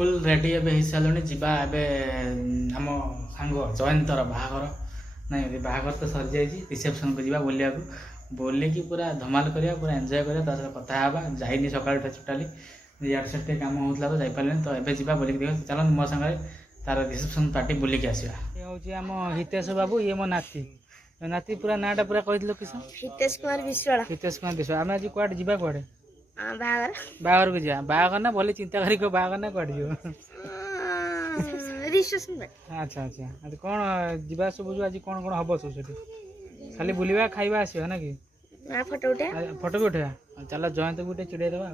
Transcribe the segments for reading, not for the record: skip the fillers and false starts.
full ready एबे हो सारे जीवा एबे आम सांग जयंतर बाहागर नहीं बाहागर तो सरी जाइए रिसेप्शन को जीवा बुलिया बुलिकी पूरा धमाल करिया पूरा एंजॉय करिया तार सहित कथा हेबा जाइनी सकाळ टोटाली यार से काम होता तो जापारे तो एबे जीवा बुलिक देखा चलो मो सांगे तार रिसेप्शन पार्टी बुलिक आसवा ये हूँ आम हितेश बाबू ये मो नाती नाती पूरा नाटा पूरा कही किस हितेश कुमार विश्वाल हितेश कुमार विश्वाल आम आज कौट जा कौड़े बाहागर बाहागर को जा बाहागर ना भले चिंता करी बाहागर ना कौट जी रिसेप्शन अच्छा अच्छा आज कौन जीवा सब आज कौन कौन हम सब से खाली बुलवा खाଇବା आसो ना कि फोटो उठा फोटो भी उठा चलो जयंत गोटे चिड़े दबा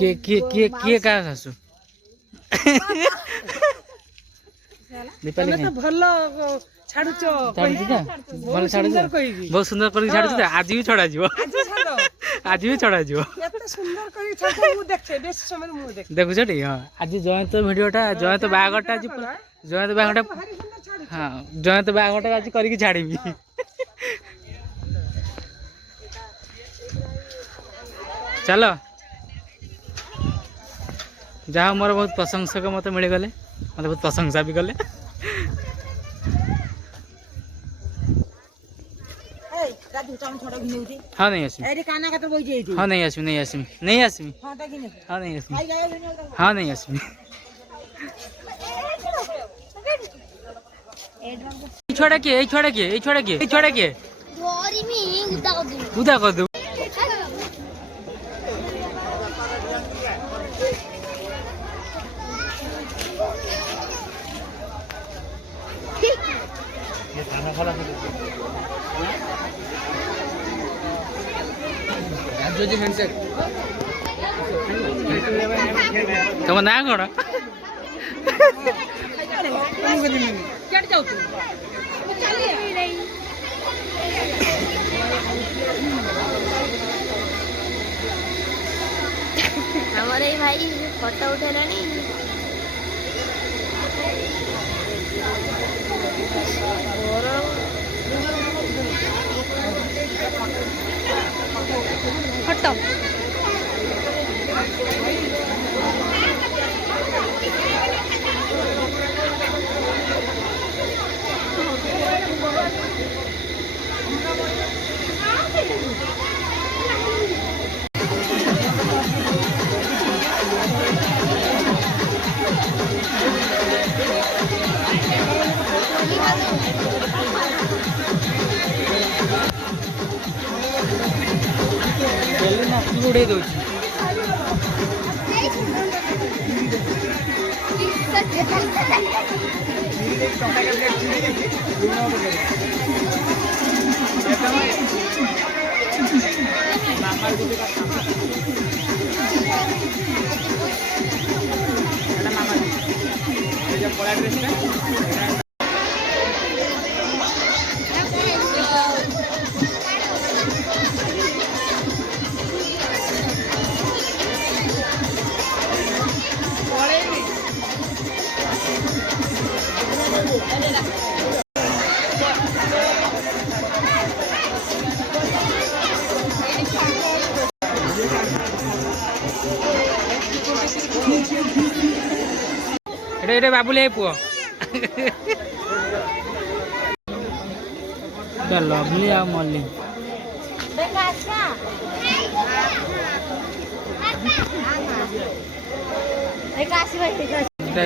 किए क्या सासु दीपाली तो भल छाड़ुच भल छाड़ुच बहुत सुंदर कर छाड़ुच आज भी छड़ा जीवो आज भी छड़ा जीवो देखुछ टी हाँ आज जयंत भिडटा जयंत बागटा आज जयंत बागटा हाँ जयंत बागटा आज करके छाड़बी चलो जहाँ मोर बहुत प्रशंसक मत मिलगले मत बहुत प्रशंसा भी कले हाँ नहीं आसमी हाँ नहीं आसमी नहीं आसमी नहीं आसमी हाँ नहीं आसमी हाँ नहीं आसमी छोड़ा के छोड़ा के छोड़ा के छोड़ा के उदा कर दो तुम ना कौन हमारे भाई फोटो उठेलानी फोटो उड़े दो बाबुले पुओ लवली आ मल्ली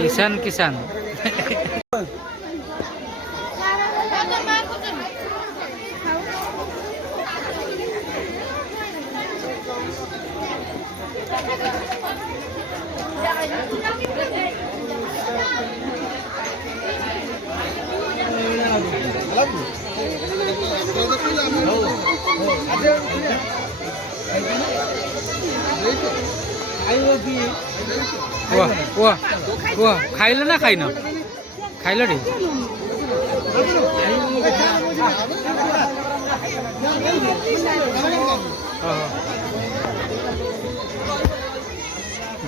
ईशान किसान खाइल ना खाइन खाइल टी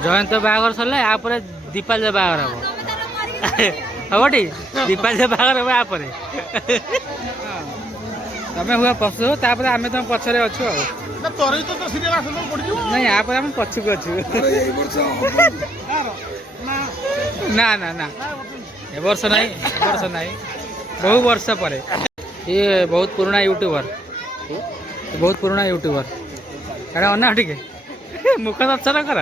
जयंत बाहागर सरला यापर दीपाल बाहागर हम हम टी दीपाल बाहागर हम यापर ତମେ ହୁଅ ପଶୁ ତାପରେ ଆମେ ତମ ପଛରେ ଅଛୁ ଆଉ ନାଇଁ ୟାପରେ ଆମେ ପଛକୁ ଅଛୁ ନା ନା ନା ଏ ବର୍ଷ ନାହିଁ ବହୁ ବର୍ଷ ପରେ ଇଏ ବହୁତ ପୁରୁଣା ୟୁଟ୍ୟୁବର ବହୁତ ପୁରୁଣା ୟୁଟ୍ୟୁବର ଆରେ ଅନା ଟିକେ ମୁଖ ଦର୍ଶନ କର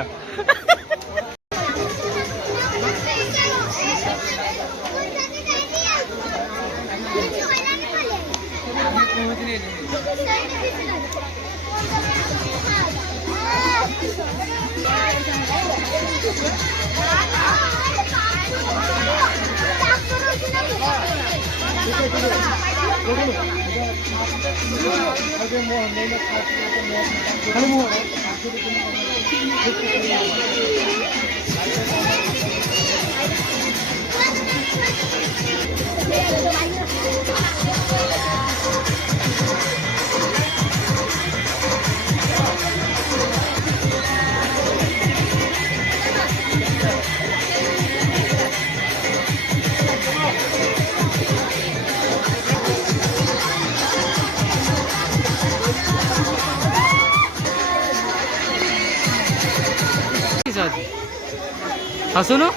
हसुनु